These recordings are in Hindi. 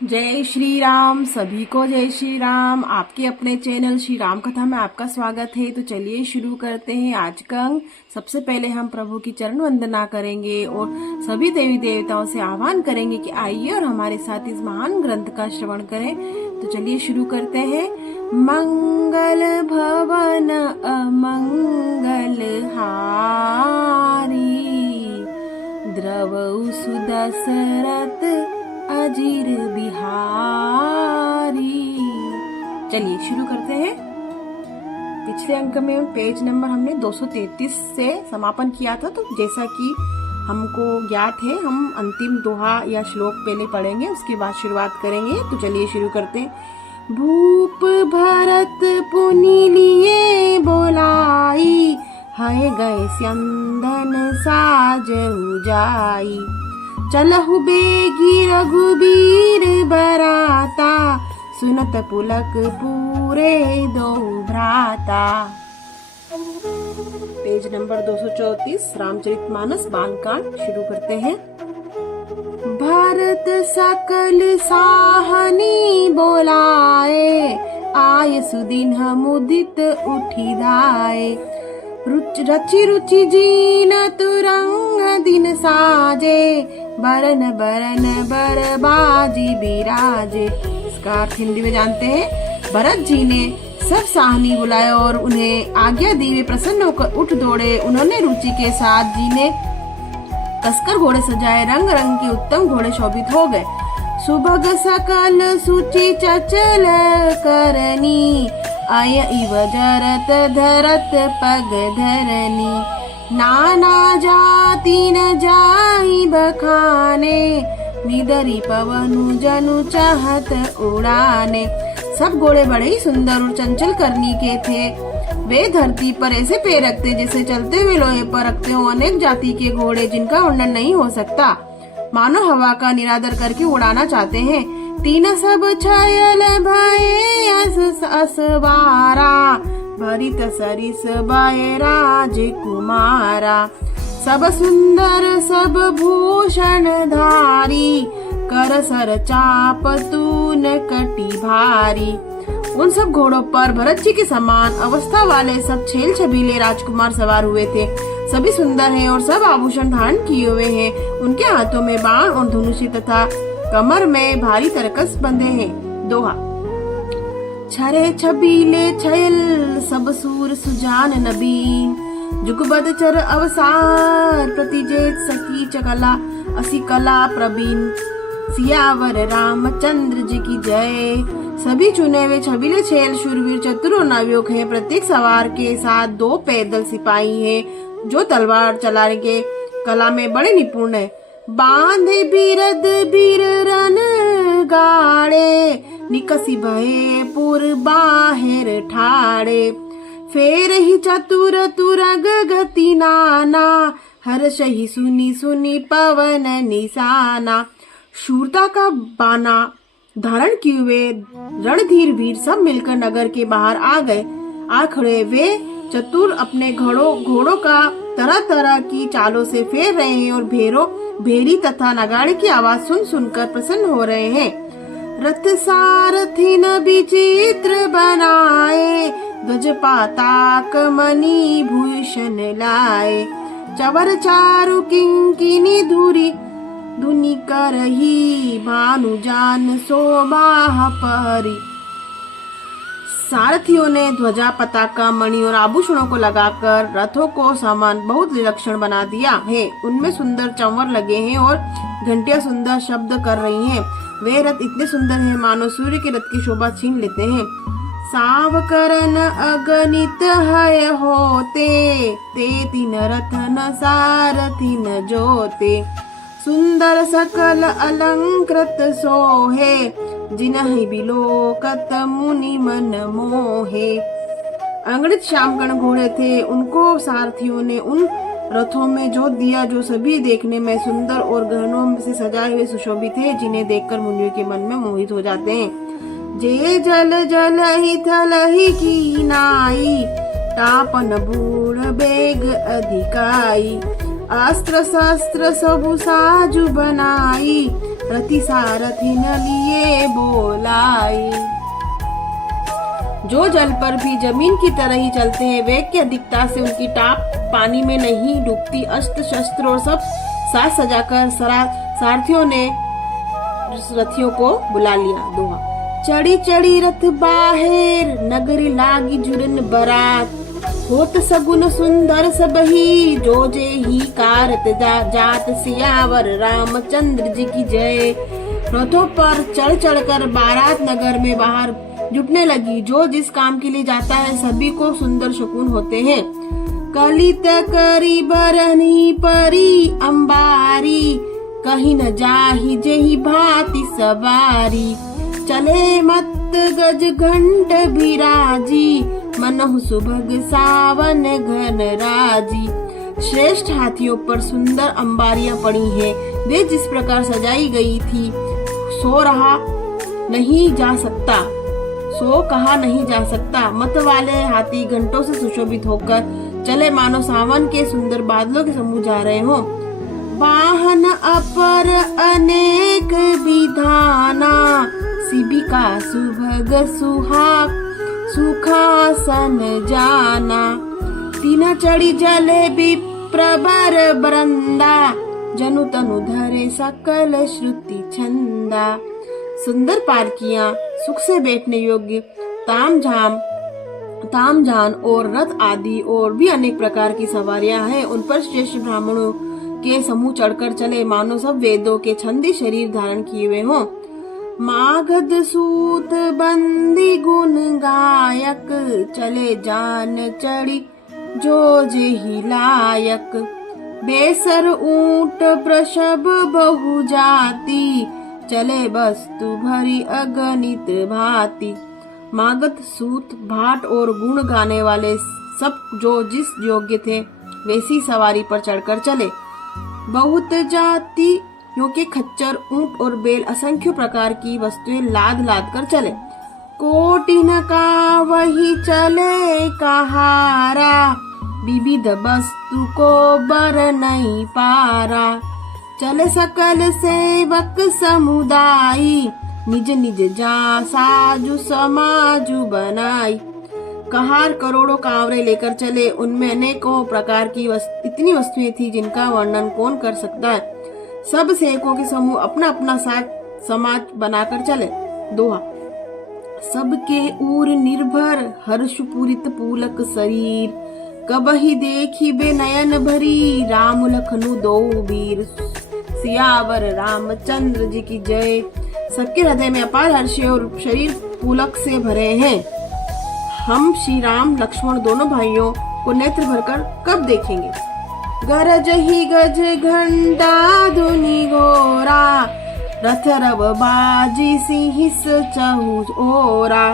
जय श्री राम। सभी को जय श्री राम। आपके अपने चैनल श्री राम कथा में आपका स्वागत है। तो चलिए शुरू करते हैं आज का अंग। सबसे पहले हम प्रभु की चरण वंदना करेंगे और सभी देवी देवताओं से आह्वान करेंगे कि आइए और हमारे साथ इस महान ग्रंथ का श्रवण करें। तो चलिए शुरू करते हैं। मंगल भवन अमंगल हारी, द्रवउ सुदशरथ अजीर बिहारी। चलिए शुरू करते हैं। पिछले अंक में पेज नंबर हमने 233 से समापन किया था। तो जैसा कि हमको ज्ञात है, हम अंतिम दोहा या श्लोक पहले पढ़ेंगे, उसके बाद शुरुआत करेंगे। तो चलिए शुरू करते हैं। भूप भरत पुनि लिए बोलाई, है गए स्यंदन साज उजाई। चलहु बेगी रघुबीर बराता, सुनत पुलक पूरे दो भ्राता। पेज नंबर 234 रामचरितमानस बालकांड शुरू करते हैं। भरत सकल साहनी बोलाए, आय सुदिन मुदित उठी धाये। रचि रुचि जीन तुरंग दिन साजे, बरन बरन बरबाजी बिराजे। इसका अर्थ हिंदी में जानते हैं। भरत जी ने सब साहनी बुलाए और उन्हें आज्ञा दी। वे प्रसन्न होकर उठ दौड़े। उन्होंने रुचि के साथ जी ने कसकर घोड़े सजाए। रंग रंग के उत्तम घोड़े शोभित हो गए। सुभग सकल सुचि चचल करनी, आय इव जरत धरत पग धरनी। नाना जाति न जाई बखाने, निदरी पवनु जनु चाहत उड़ाने। सब घोड़े बड़े ही सुंदर और चंचल करनी के थे। वे धरती पर ऐसे पैर रखते जैसे चलते हुए लोहे पर रखते हो। अनेक जाति के घोड़े जिनका वर्णन नहीं हो सकता, मानो हवा का निरादर करके उड़ाना चाहते हैं। तीन सब छायल भये असवारा, भरित सरिस बाय राजकुमारा। सब सुंदर सब भूषण धारी, कर सर चाप तून कटी भारी। उन सब घोड़ों पर भरत जी के समान अवस्था वाले सब छेल छबीले राजकुमार सवार हुए थे। सभी सुंदर हैं और सब आभूषण धारण किए हुए हैं। उनके हाथों में बाण और धनुष तथा कमर में भारी तरकस बंधे हैं। दोहा। छरे छबीले छयल सब सूर सुजान नबीन, जुगबद चर अवसार प्रतिजेत सकी चकला असी कला प्रवीण। सियावर रामचंद्र जी की जय। सभी चुने हुए छबीले छेल शूरवीर चतुर और नवयुवक हैं। प्रत्येक सवार के साथ 2 पैदल सिपाही हैं जो तलवार चलाने के कला में बड़े निपुण हैं। बांधे बिरद बीर रन गाड़े, निकसी भये पुर बाहिर ठाड़े। फेर ही चतुर तुरग गति नाना, हर्ष ही सुनी सुनी पवन निशाना। शूरता का बाना धारण किए हुए रणधीर वीर सब मिलकर नगर के बाहर आ खड़े। वे चतुर अपने घोड़ों का तरह तरह की चालों से फेर रहे हैं और भेरी तथा नगाड़े की आवाज सुन सुनकर प्रसन्न हो रहे हैं। रथ सारथी न विचित्र बनाए, ध्वज पाताक मणि भूषण लाए। चवर चारु किंकिनी धुरी, धुनि करही भानु जान शोभा पहरी। सारथियों ने ध्वजा पताका मणि और आभूषणों को लगाकर रथों को सामान बहुत विलक्षण बना दिया है। उनमें सुंदर चंवर लगे हैं और घंटियां सुंदर शब्द कर रही हैं। वे रथ इतने सुंदर हैं मानो सूर्य के रथ की शोभा छीन लेते हैं। सावकरन अगणित है होते, ते तीन रथ न सारथी न जोते। सुंदर सकल अलंकृत सोहे, जिनहि बिलोकत मुनि मन मोहे। अंगणित श्यामकर्ण घोड़े थे। उनको सारथियों ने उन रथों में जोत दिया जो सभी देखने में सुंदर और गहनों से सजाए हुए सुशोभित थे, जिन्हें देखकर मुनियों के मन में मोहित हो जाते हैं। जे जल जल ही थल ही की नाई, तापन बूढ़ बेग अधिकाई। अस्त्र शस्त्र सबु साजु बनाई, रति सारथी न लिए बोलाए। जो जल पर भी जमीन की तरह ही चलते हैं, वेग की अधिकता से उनकी टाप पानी में नहीं डूबती। अस्त्र शस्त्र और सब साज सजाकर सारथियों ने रथियों को बुला लिया। दोहा। चढ़ी चढ़ी रथ बाहेर, नगरी लागी जुरन बरात। होत सगुन सुंदर सबही, जो जे ही कारत जात। सियावर रामचंद्र जी की जय। रथों पर चढ़ चढ़कर बारात नगर में बाहर जुटने लगी। जो जिस काम के लिए जाता है सभी को सुंदर शकुन होते हैं। कलित करी बरनी परी अंबारी, कहीं न जाही जेही भांति सवारी। चले मत गज घंट बिराजी, मनहु सुभग सावन घन राजी। श्रेष्ठ हाथियों पर सुंदर अंबारियां पड़ी हैं। वे जिस प्रकार सजाई गई थी, सो कहा नहीं जा सकता। मत वाले हाथी घंटों से सुशोभित होकर चले, मानो सावन के सुंदर बादलों के समूह जा रहे हो। वाहन अपर अनेक विधाना, शिबिका सुभग सुखासन जाना। तीन चढ़ी जले विप्रवर बरंदा, जनु तनु धरे सकल श्रुति छंदा। सुंदर पालकियां, सुख से बैठने योग्य तामझान और रथ आदि और भी अनेक प्रकार की सवारियां हैं। उन पर श्रेष्ठ ब्राह्मणों के समूह चढ़कर चले, मानो सब वेदों के छंदी शरीर धारण किए हुए हों। मागध सूत बंदी गुण गायक, चले जान चढ़ी जो जेहि लायक। बेसर ऊंट वृषभ बहु जाति, चले वस्तु भरी अगणित भांति। मागध सूत भाट और गुण गाने वाले सब जो जिस योग्य थे वैसी सवारी पर चढ़कर चले। बहुत जाति के खच्चर, ऊंट और बैल असंख्य प्रकार की वस्तुएं लाद लाद कर चले। कोटिन का वही चले कहारा, विविध वस्तु को बर नहीं पारा। चले सकल सेवक समुदायी, निज निज जा साजु समाजु बनाई। कहार करोड़ों कांवरे लेकर चले, उनमें अनेकों प्रकार की इतनी वस्तुएं थी जिनका वर्णन कौन कर सकता है। सब सेवकों के समूह अपना अपना साथ समाज बनाकर चले। दोहा। सबके ऊर निर्भर, हर्ष पूरित पूलक शरीर। कबहि देखी बे नयन भरी, राम लखनऊ दो वीर। सियावर रामचंद्र जी की जय। सबके हृदय में अपार हर्ष और शरीर पुलक से भरे हैं। हम श्री राम लक्ष्मण दोनों भाइयों को नेत्र भरकर कब देखेंगे। गरज ही गज घंटा धुनि घोरा, रथ रव बाजी सिंहिस चहु ओरा।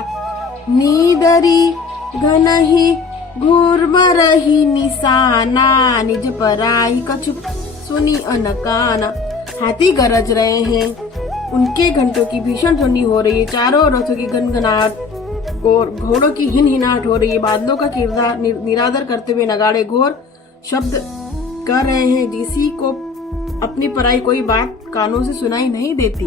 नीदरी घनहि घुरमरहि निशाना, निज पराई कछु सुनी अनकाना। हाथी गरज रहे हैं, उनके घंटों की भीषण ध्वनि हो रही है। चारों रथों की गनगनाहट और घोड़ों की हिनहिनाहट हो रही है। बादलों का किरदार निरादर करते हुए नगाड़े घोर शब्द कर रहे हैं। किसी को अपनी पराई कोई बात कानों से सुनाई नहीं देती।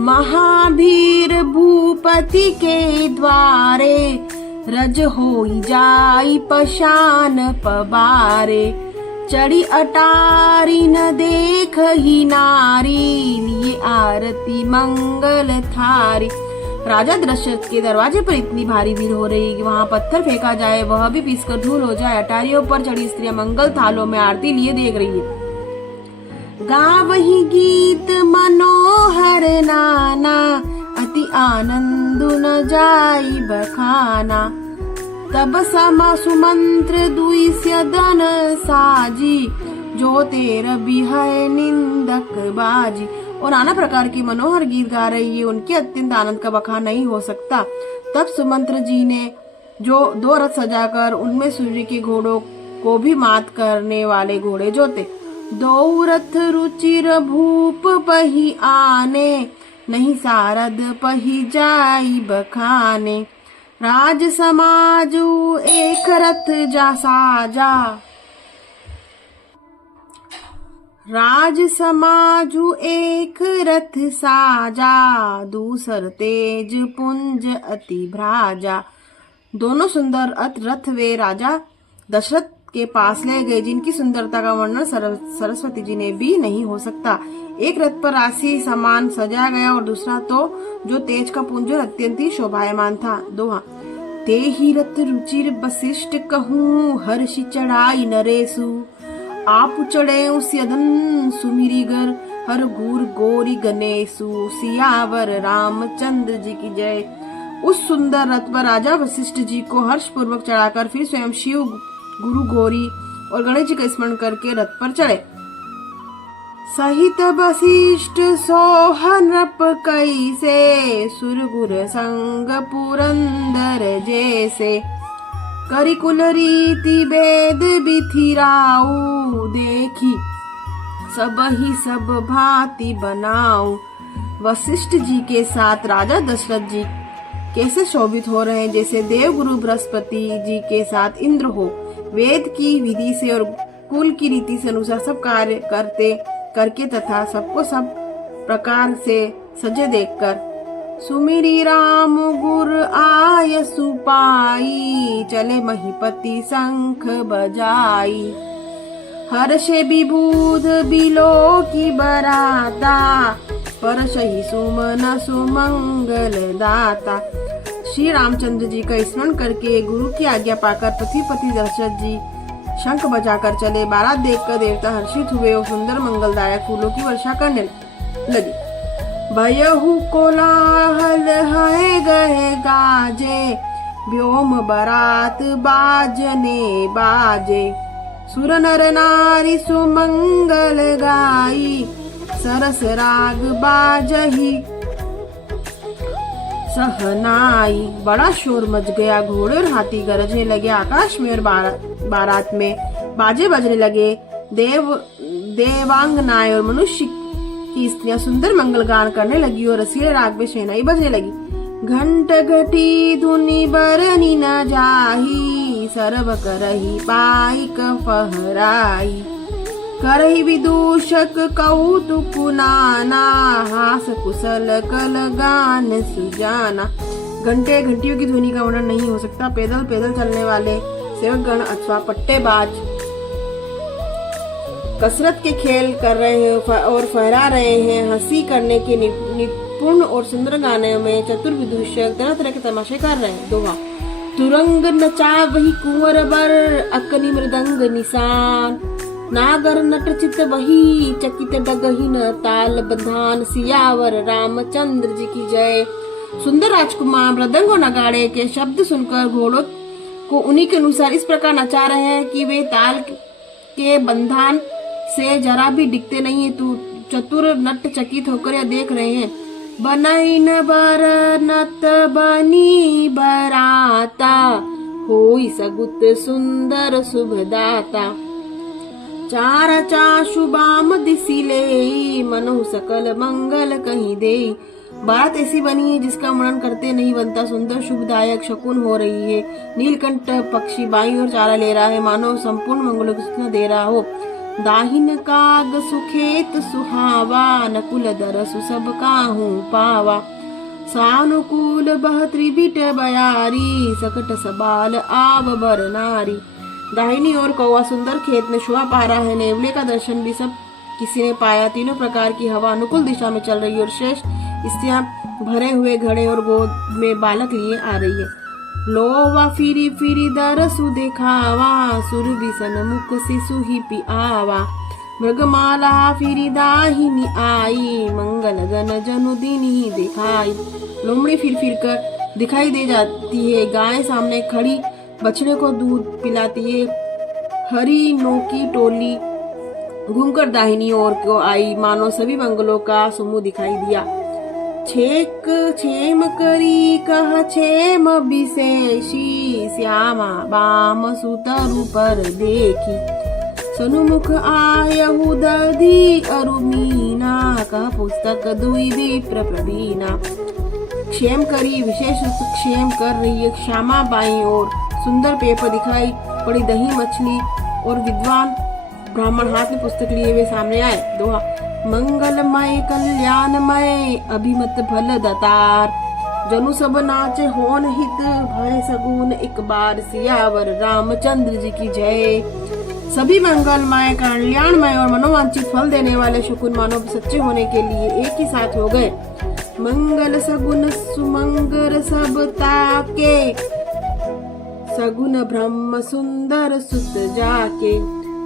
महावीर भूपति के द्वारे, रज होई जाई पशान पबारे। चढ़ी अटारी न देख ही नारी, लिए आरती मंगल थारी। राजा दशरथ के दरवाजे पर इतनी भारी भीड़ हो रही है कि वहाँ पत्थर फेंका जाए वह भी पीसकर धूल हो जाए। अटारियों पर चढ़ी स्त्रियां मंगल थालों में आरती लिए देख रही है। गावही गीत मनोहर नाना, अति आनंद न जाई बखाना। तब समा सुमंत्र दुई स्यदन साजी, जो तेर बिहय निंदक बाजी। और नाना प्रकार की मनोहर गीत गा रही है। उनके अत्यंत आनंद का बखान नहीं हो सकता। तब सुमंत्र जी ने जो 2 रथ सजाकर उनमें सूर्य के घोड़ों को भी मात करने वाले घोड़े जोते। 2 रथ रुचिर भूप पही आने, नहीं सारद पही जाई बखाने। राज समाजु एक रथ जा साजा, राज समाजु एक रथ साजा, दूसर तेज पुंज अति भ्राजा। दोनों सुंदर रथ वे राजा दशरथ के पास ले गए, जिनकी सुंदरता का वर्णन सरस्वती जी ने भी नहीं हो सकता। एक रथ पर राशि समान सजाया गया और दूसरा तो जो तेज का पुंज अत्यंत ही शोभायमान था। दोहा। ते ही रथ रुचिर वशिष्ठ कहूँ, हर्षि चढ़ाई नरेशु। आप चढ़े उद्यन सुमिरीगर, हर घूर गोरी गणेशु। सियावर रामचंद्र जी की जय। उस सुंदर रथ पर राजा वशिष्ठ जी को हर्ष पूर्वक चढ़ाकर फिर स्वयं शिव, गुरु गौरी और गणेश जी का स्मरण करके रथ पर चढ़े। सहित वशिष्ठ सोहनप कैसे, सुरगुर संग पुरंदर जैसे। करिकुल रीति वेद बिथिराऊ, देखी सब ही सब भांति बनाऊ। वशिष्ठ जी के साथ राजा दशरथ जी कैसे शोभित हो रहे हैं, जैसे देव गुरु बृहस्पति जी के साथ इंद्र हो। वेद की विधि से और कुल की रीति से अनुसार सब कार्य करके तथा सबको सब प्रकार से सजे देखकर। सुमिरी राम गुर आय सुपाई, चले महीपति शंख बजाई। हर्षे विबुध बिलो की बराता, परसहि सुमन सुमंगल दाता। श्री रामचंद्र जी का स्मरण करके गुरु की आज्ञा पाकर पृथ्वीपति दशरथ जी शंख बजाकर चले। बारात देखकर देवता हर्षित हुए और सुंदर मंगलदायक फूलों की वर्षा करने लगी। भयहु कोलाहल है गए गाजे, व्योम बरात बाजने बाजे। सुर नर नारी सुमंगल गाई, सरस राग बाजही सहनाई। बड़ा शोर मच गया, घोड़े और हाथी गरजने लगे। आकाश में और बारात में बाजे बजने लगे। देवांगनाएं और मनुष्य की स्त्रियां सुंदर मंगल गान करने लगी और रसीले राग में शहनाई बजने लगी। घंट घटी धुनि बरनी न जाही, सर्व करही पाइक फहराई। करही विदूषक कौतुक नाना, हास कुशल कल गान सुजाना। घंटे घंटियों की ध्वनि का वर्णन नहीं हो सकता। पैदल पैदल चलने वाले सेवकगण अथवा पट्टेबाज कसरत के खेल कर रहे हैं और फहरा रहे हैं। हंसी करने के निपुण और सुंदर गाने में चतुर विदूषक तरह तरह के तमाशे कर रहे हैं। दोहा। तुरंग नचा वही कुंवर बर, अकनी मृदंग निशान। नागर नट चित वही, चकित डगहीन ताल बधान। सियावर रामचंद्र जी की जय। सुंदर राजकुमार मृदंग और नगाड़े के शब्द सुनकर घोड़ों को उन्हीं के अनुसार इस प्रकार नचा रहे हैं कि वे ताल के बंधन से जरा भी दिखते नहीं है। तू चतुर नट चकित होकर यह देख रहे हैं। बनैन बर नत बनी बराता, होई सगुत सुंदर शुभदाता। चार चाशु बाम दिसिले, मनु सकल मंगल कहीं दे। बारात ऐसी बनी है जिसका वर्णन करते नहीं बनता। सुंदर शुभदायक शकुन हो रही है। नीलकंठ पक्षी बाई और चारा ले रहा है, मानो संपूर्ण मंगलों की सूचना दे रहा हो। दाहिन काग सुखेत सुहावा, नकुल दरसु सब काहू पावा। सानुकूल बह त्रिबिट बयारी, सकट सबाल आव बर नारी। दाहिनी ओर कौवा सुंदर खेत में शोभा पा रहा है। नेवले का दर्शन भी सब किसी ने पाया। तीनों प्रकार की हवा अनुकूल दिशा में चल रही है और शेष स्त्रियां भरे हुए घड़े और गोद में बालक लिए आ रही है। लोवा फिरी फिरी दरसु देखावा, सुर बिसन मुख शिशु ही पिआवा। मृगमाला फिरी दाहिनी आई, मंगल गन जनु दिन ही दिखाई। लोमड़ी फिर फिर कर दिखाई दे जाती है। गाय सामने खड़ी बछड़े को दूध पिलाती है। हरी नोकी टोली घूमकर दाहिनी ओर को आई, मानो सभी मंगलों का समूह दिखाई दिया। छेक छेम करी कह छेम विशेषी, श्यामा बाम सुतरु पर देखी। सनुमुख आयहु दधी अरुमीना, कह पुस्तक दुई विप्र प्रवीणा। क्षेम करी विशेष रूप से क्षेम कर रही है। श्यामा बाई और सुंदर पेपर दिखाई पड़ी। दही मछली और विद्वान ब्राह्मण हाथ में पुस्तक लिए हुए सामने आए। दोहा, मंगलमय कल्याणमय अभिमत फल दतार, जनु सब नाचे होन हित, भय सगुन एक बार सियावर रामचंद्र जी की जय। सभी मंगलमय कल्याणमय और मनोवांछित फल देने वाले शकुन मानव सच्चे होने के लिए एक ही साथ हो गए। मंगल सगुन सुमंगल सब ताके, सगुन ब्रह्म सुंदर सुत जाके,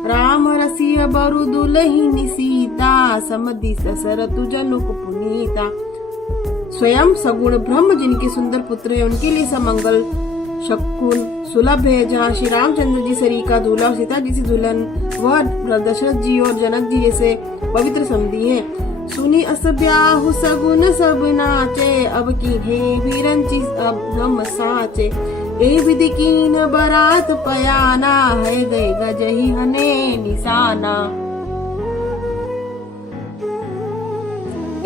राम रसिय बरु दुलहिनी सीता, समधि ससरतु जनुक पुनीता। स्वयं सगुण ब्रह्म जिनके सुंदर पुत्र है उनके लिए समंगल शकुन सुलभ है। जहाँ श्री रामचंद्र जी सरी का दूल्हा और सीता जी से दुल्हन वह दशरथ जी और जनक जी जैसे पवित्र समधी है। सुनी अस ब्याहु सगुन सब नाचे, अब की हे वीरंची अब हम साचे, ए विधि कीन बरात पयाना, है गए गजही हने निशाना।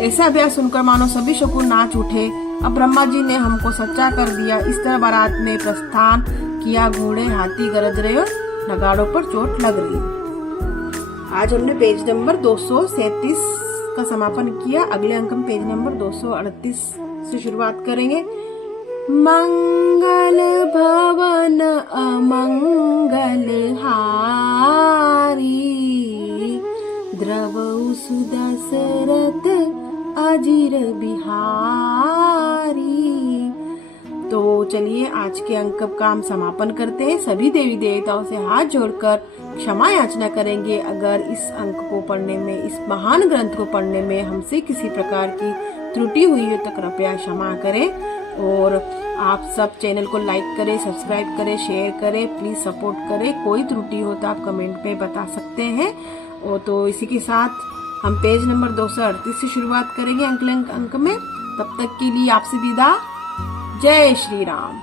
ऐसा ब्याह सुनकर मानो सभी शकुन नाच उठे। अब ब्रह्मा जी ने हमको सच्चा कर दिया। इस तरह बारात में प्रस्थान किया। घोड़े हाथी गरज रहे और नगाड़ों पर चोट लग रही। आज हमने पेज नंबर 237 का समापन किया। अगले अंक में पेज नंबर 238 से शुरुआत करेंगे। मंगल भवन अमंगल हारी, द्रवउ सुदशरथ अजीर बिहारी। तो चलिए आज के अंक का हम समापन करते हैं। सभी देवी देवताओं से हाथ जोड़कर क्षमा याचना करेंगे अगर इस अंक को पढ़ने में, इस महान ग्रंथ को पढ़ने में हमसे किसी प्रकार की त्रुटि हुई हो तो कृपया क्षमा करें। और आप सब चैनल को लाइक करें, सब्सक्राइब करें, शेयर करें, प्लीज सपोर्ट करें। कोई त्रुटि हो तो आप कमेंट पे बता सकते हैं। और तो इसी के साथ हम पेज नंबर 238 से शुरुआत करेंगे अंक में। तब तक के लिए आपसे विदा। जय श्री राम।